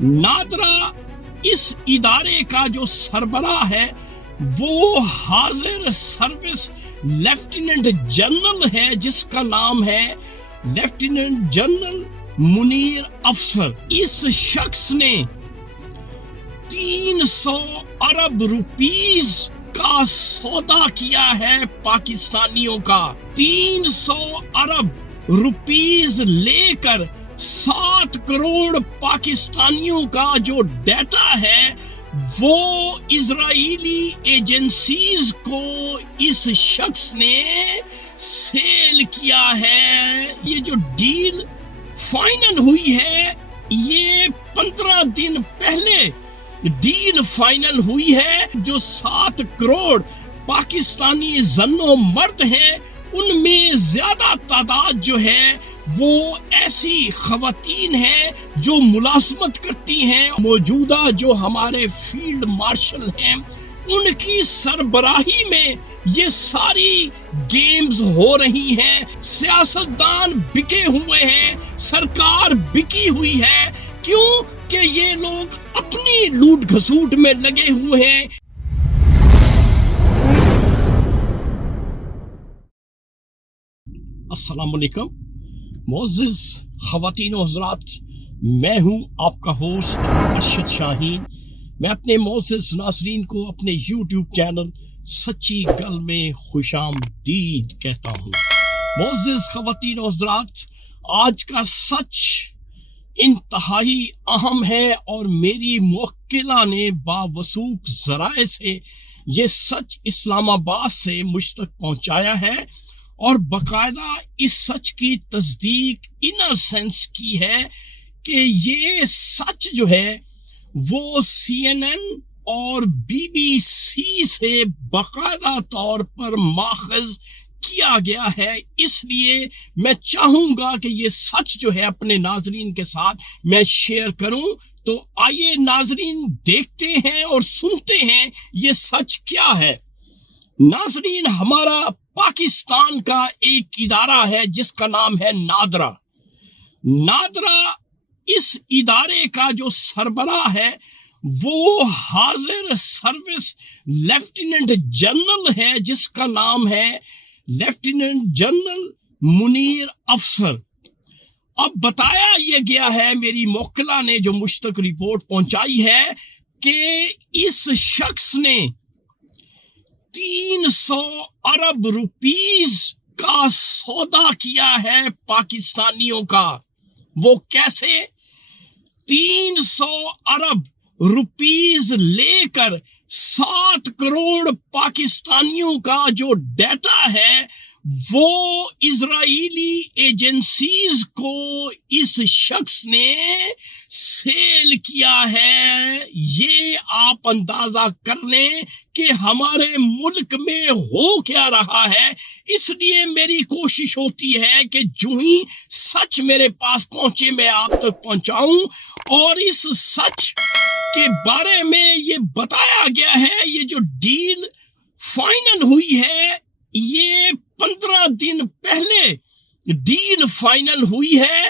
نادرا اس ادارے کا جو سربراہ ہے وہ حاضر سروس لیفٹیننٹ جنرل ہے، جس کا نام ہے لیفٹیننٹ جنرل منیر افسر۔ اس شخص نے 300 ارب روپیز کا سودا کیا ہے پاکستانیوں کا۔ 300 ارب روپیز لے کر 7 کروڑ پاکستانیوں کا جو ڈیٹا ہے وہ اسرائیلی ایجنسیز کو اس شخص نے سیل کیا ہے۔ یہ جو ڈیل فائنل ہوئی ہے یہ 15 دن پہلے ڈیل فائنل ہوئی ہے۔ جو 7 کروڑ پاکستانی زن و مرد ہیں ان میں زیادہ تعداد جو ہے وہ ایسی خواتین ہیں جو ملازمت کرتی ہیں۔ موجودہ جو ہمارے فیلڈ مارشل ہیں ان کی سربراہی میں یہ ساری گیمز ہو رہی ہیں۔ سیاستدان بکے ہوئے ہیں، سرکار بکی ہوئی ہے۔ کیوں کہ یہ لوگ اپنی لوٹ گھسوٹ میں لگے ہوئے ہیں۔ السلام علیکم معزز خواتین و حضرات، میں ہوں آپ کا ہوسٹ ارشد شاہین۔ میں اپنے معزز ناظرین کو اپنے یوٹیوب چینل سچی گل میں خوش آمدید کہتا ہوں۔ معزز خواتین و حضرات، آج کا سچ انتہائی اہم ہے اور میری موکلہ نے باوثوق ذرائع سے یہ سچ اسلام آباد سے مجھ تک پہنچایا ہے، اور باقاعدہ اس سچ کی تصدیق انر سینس کی ہے کہ یہ سچ جو ہے وہ CNN اور BBC سے باقاعدہ طور پر ماخذ کیا گیا ہے۔ اس لیے میں چاہوں گا کہ یہ سچ جو ہے اپنے ناظرین کے ساتھ میں شیئر کروں۔ تو آئیے ناظرین دیکھتے ہیں اور سنتے ہیں یہ سچ کیا ہے۔ ناظرین، ہمارا پاکستان کا ایک ادارہ ہے جس کا نام ہے نادرا۔ نادرا اس ادارے کا جو سربراہ ہے وہ حاضر سروس لیفٹیننٹ جنرل ہے، جس کا نام ہے لیفٹیننٹ جنرل منیر افسر۔ اب بتایا یہ گیا ہے، میری موکلہ نے جو مجھ تک رپورٹ پہنچائی ہے، کہ اس شخص نے 300 ارب روپیز کا سودا کیا ہے پاکستانیوں کا۔ وہ کیسے؟ 300 ارب روپیز لے کر 7 کروڑ پاکستانیوں کا جو ڈیٹا ہے وہ اسرائیلی ایجنسیز کو اس شخص نے سیل کیا ہے۔ یہ آپ اندازہ کر لیں کہ ہمارے ملک میں ہو کیا رہا ہے۔ اس لیے میری کوشش ہوتی ہے کہ جو ہی سچ میرے پاس پہنچے میں آپ تک پہنچاؤں، اور اس سچ کے بارے میں یہ بتایا گیا ہے۔ یہ جو ڈیل فائنل ہوئی ہے یہ 15 دن پہلے ڈیل فائنل ہوئی ہے،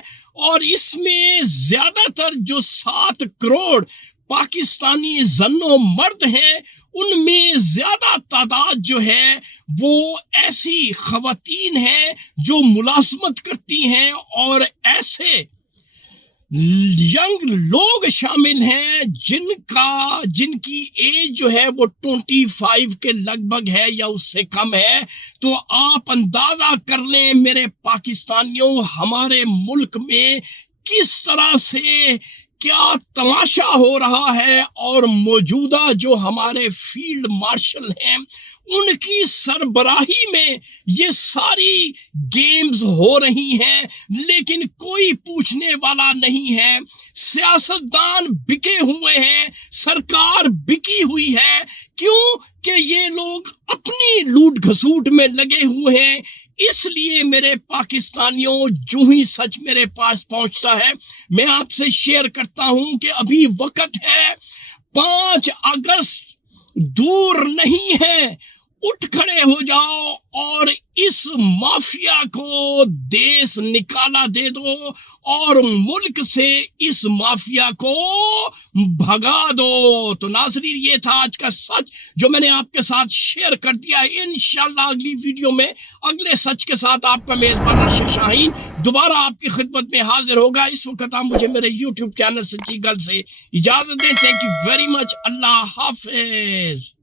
اور اس میں زیادہ تر جو 7 کروڑ پاکستانی زن و مرد ہیں ان میں زیادہ تعداد جو ہے وہ ایسی خواتین ہیں جو ملازمت کرتی ہیں، اور ایسے ینگ لوگ شامل ہیں جن کی ایج جو ہے وہ 25 کے لگ بھگ ہے یا اس سے کم ہے۔ تو آپ اندازہ کر لیں میرے پاکستانیوں، ہمارے ملک میں کس طرح سے کیا تماشا ہو رہا ہے، اور موجودہ جو ہمارے فیلڈ مارشل ہیں ان کی سربراہی میں یہ ساری گیمز ہو رہی ہیں، لیکن کوئی پوچھنے والا نہیں ہے۔ سیاستدان بکے ہوئے ہیں، سرکار بکی ہوئی ہے۔ کیوں کہ یہ لوگ اپنی لوٹ گھسوٹ میں لگے ہوئے ہیں۔ اس لیے میرے پاکستانیوں، جو ہی سچ میرے پاس پہنچتا ہے میں آپ سے شیئر کرتا ہوں کہ ابھی وقت ہے، 5 اگست دور نہیں ہے۔ اٹھ کھڑے ہو جاؤ اور اس مافیا کو دیس نکالا دے دو اور ملک سے اس مافیا کو بھگا دو۔ تو ناظرین، یہ تھا آج کا سچ جو میں نے آپ کے ساتھ شیئر کر دیا ہے۔ انشاءاللہ اگلی ویڈیو میں اگلے سچ کے ساتھ آپ کا میزبان ارشد شاہین دوبارہ آپ کی خدمت میں حاضر ہوگا۔ اس وقت آپ مجھے میرے یوٹیوب چینل سچی گل سے اجازت دیں۔ Thank you very much. اللہ حافظ۔